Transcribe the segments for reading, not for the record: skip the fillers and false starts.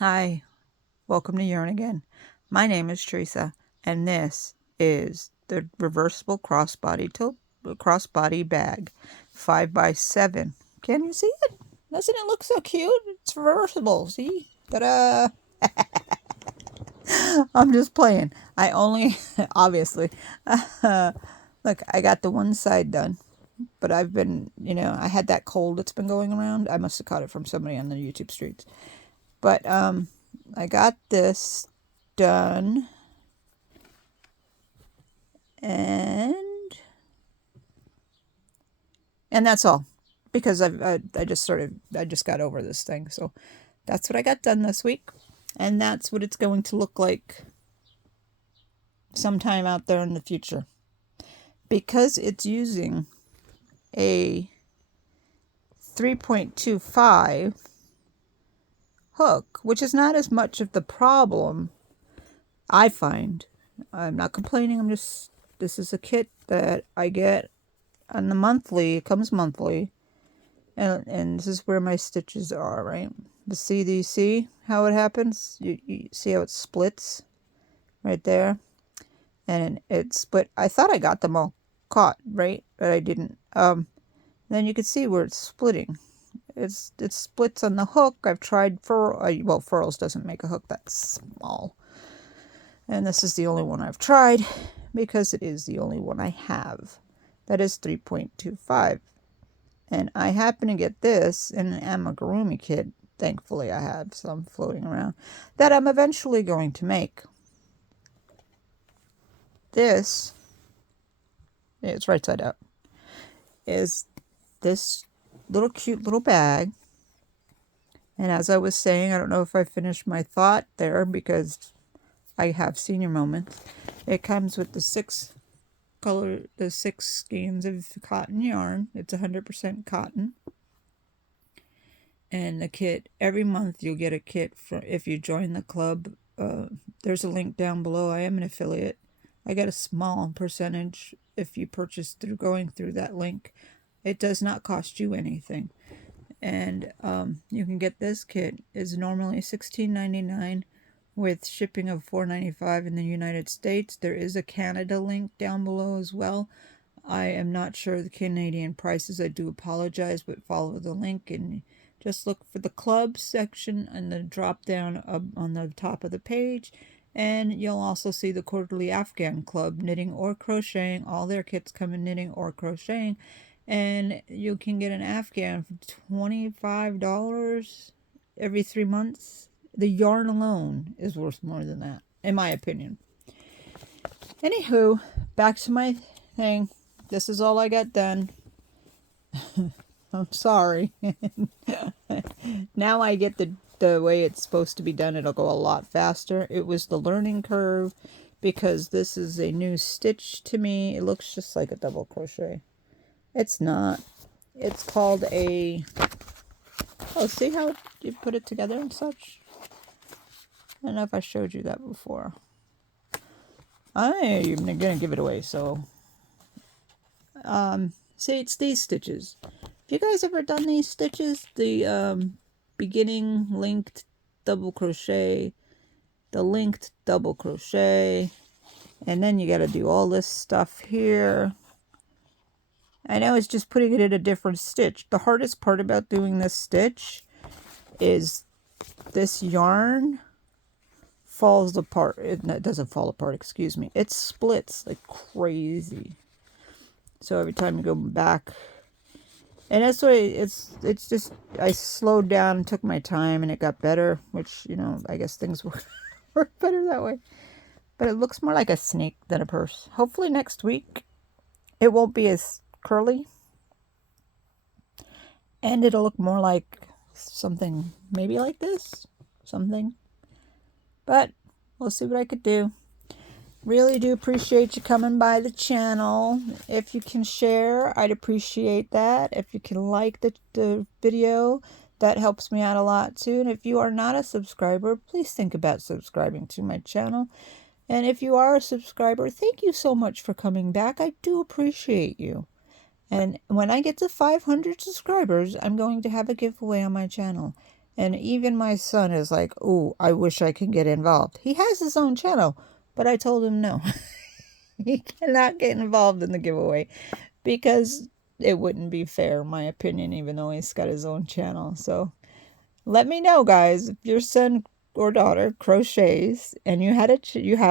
Hi, welcome to Yarn Again. My name is Teresa, and this is the reversible crossbody bag, 5x7. Can you see it? Doesn't it look so cute? It's reversible. See? Ta-da! I'm just playing. I only, obviously, look, I got the one side done, but I've been, I had that cold that's been going around. I must have caught it from somebody on the YouTube streets. But I got this done, and that's all, because I just got over this thing. So that's what I got done this week, and that's what it's going to look like sometime out there in the future, because it's using a 3.25 hook, which is not as much of the problem, I find. I'm not complaining. This is a kit that I get on the monthly. It comes monthly, and this is where my stitches are, right? Do you see how it happens? You see how it splits right there, and it split. I thought I got them all caught, right? But I didn't. Then you can see where it's splitting. It splits on the hook. I've tried furls doesn't make a hook that small, and this is the only one I've tried, because it is the only one I have that is 3.25. And I happen to get this in an amigurumi kit. Thankfully, I have some floating around that I'm eventually going to make. This, it's right side up, is this little cute little bag. And as I was saying, I don't know if I finished my thought there, because I have senior moments. It comes with the six skeins of cotton yarn. It's 100% cotton. And the kit, every month you'll get a kit if you join the club. There's a link down below. I am an affiliate. I get a small percentage if you purchase through going through that link. It does not cost you anything. And you can get this kit. It's normally $16.99 with shipping of $4.95 in the United States. There is a Canada link down below as well. I am not sure the Canadian prices. I do apologize, but follow the link and just look for the club section and the drop down on the top of the page. And you'll also see the quarterly Afghan club, knitting or crocheting. All their kits come in knitting or crocheting. And you can get an Afghan for $25 every 3 months. The yarn alone is worth more than that, in my opinion. Anywho, back to my thing. This is all I got done. I'm sorry. Now I get the way it's supposed to be done. It'll go a lot faster. It was the learning curve, because this is a new stitch to me. It looks just like a double crochet. It's not. It's called a... Oh, see how you put it together and such? I don't know if I showed you that before. I'm gonna give it away, so... See, it's these stitches. Have you guys ever done these stitches? The beginning linked double crochet, the linked double crochet, and then you got to do all this stuff here. I know it's just putting it in a different stitch. The hardest part about doing this stitch is this yarn falls apart. It doesn't fall apart, excuse me. It splits like crazy. So every time you go back, and that's why it's just, I slowed down and took my time, and it got better, which, I guess things work better that way. But it looks more like a snake than a purse. Hopefully next week it won't be as curly, and it'll look more like something maybe like this, something. But we'll see what I could do. Really do appreciate you coming by the channel. If you can share, I'd appreciate that. If you can like the video, that helps me out a lot too. And if you are not a subscriber, please think about subscribing to my channel. And if you are a subscriber, thank you so much for coming back. I do appreciate you. And when I get to 500 subscribers, I'm going to have a giveaway on my channel. And even my son is like, "Ooh, I wish I could get involved." He has his own channel, but I told him no. He cannot get involved in the giveaway because it wouldn't be fair, in my opinion, even though he's got his own channel. So let me know, guys, if your son or daughter crochets and you have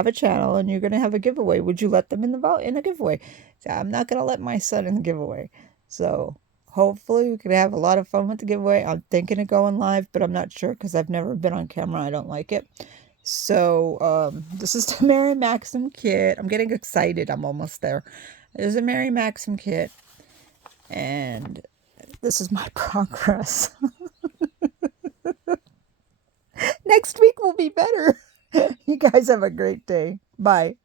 a channel and you're gonna have a giveaway, would you let them in the giveaway? So I'm not gonna let my son in the giveaway. So hopefully we can have a lot of fun with the giveaway. I'm thinking of going live, but I'm not sure because I've never been on camera. I don't like it. So this is the MaryMaxim kit. I'm getting excited. I'm almost there. There's a MaryMaxim kit, and this is my progress. Next week will be better. You guys have a great day. Bye.